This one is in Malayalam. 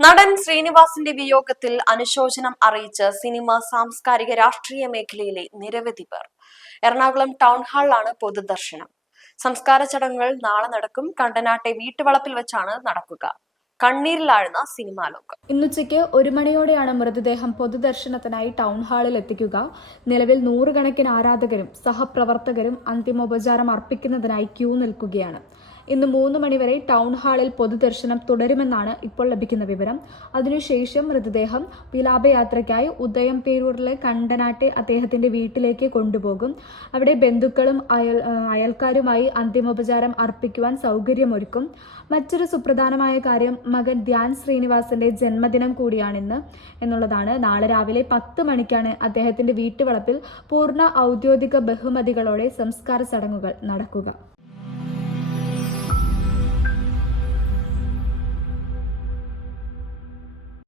നടൻ ശ്രീനിവാസിന്റെ വിയോഗത്തിൽ അനുശോചനം അറിയിച്ച് സിനിമ, സാംസ്കാരിക, രാഷ്ട്രീയ മേഖലയിലെ നിരവധി പേർ. എറണാകുളം ടൗൺ ഹാളിലാണ് പൊതുദർശനം. സംസ്കാര ചടങ്ങുകൾ നാളെ നടക്കും. കണ്ടനാട്ടെ വീട്ടുവളപ്പിൽ വെച്ചാണ് നടക്കുക. കണ്ണീരിലാഴ്ന്ന സിനിമാ ലോകം. ഇന്നുച്ചയ്ക്ക് 1 മണിയോടെയാണ് മൃതദേഹം പൊതുദർശനത്തിനായി ടൗൺ ഹാളിൽ എത്തിക്കുക. നിലവിൽ നൂറുകണക്കിന് ആരാധകരും സഹപ്രവർത്തകരും അന്തിമോപചാരം അർപ്പിക്കുന്നതിനായി ക്യൂ നിൽക്കുകയാണ്. ഇന്ന് 3 മണിവരെ ടൗൺ ഹാളിൽ പൊതുദർശനം തുടരുമെന്നാണ് ഇപ്പോൾ ലഭിക്കുന്ന വിവരം. അതിനുശേഷം മൃതദേഹം വിലാപയാത്രയ്ക്കായി ഉദയംപേരൂരിലെ കണ്ടനാട്ടെ അദ്ദേഹത്തിന്റെ വീട്ടിലേക്ക് കൊണ്ടുപോകും. അവിടെ ബന്ധുക്കളും അയൽക്കാരുമായി അന്തിമോപചാരം അർപ്പിക്കുവാൻ സൗകര്യമൊരുക്കും. മറ്റൊരു സുപ്രധാനമായ കാര്യം, മകൻ ധ്യാൻ ശ്രീനിവാസിന്റെ ജന്മദിനം കൂടിയാണിന്ന് എന്നുള്ളതാണ്. നാളെ രാവിലെ 10 മണിക്കാണ് അദ്ദേഹത്തിന്റെ വീട്ടുവളപ്പിൽ പൂർണ്ണ ഔദ്യോഗിക ബഹുമതികളോടെ സംസ്കാര ചടങ്ങുകൾ നടക്കുക.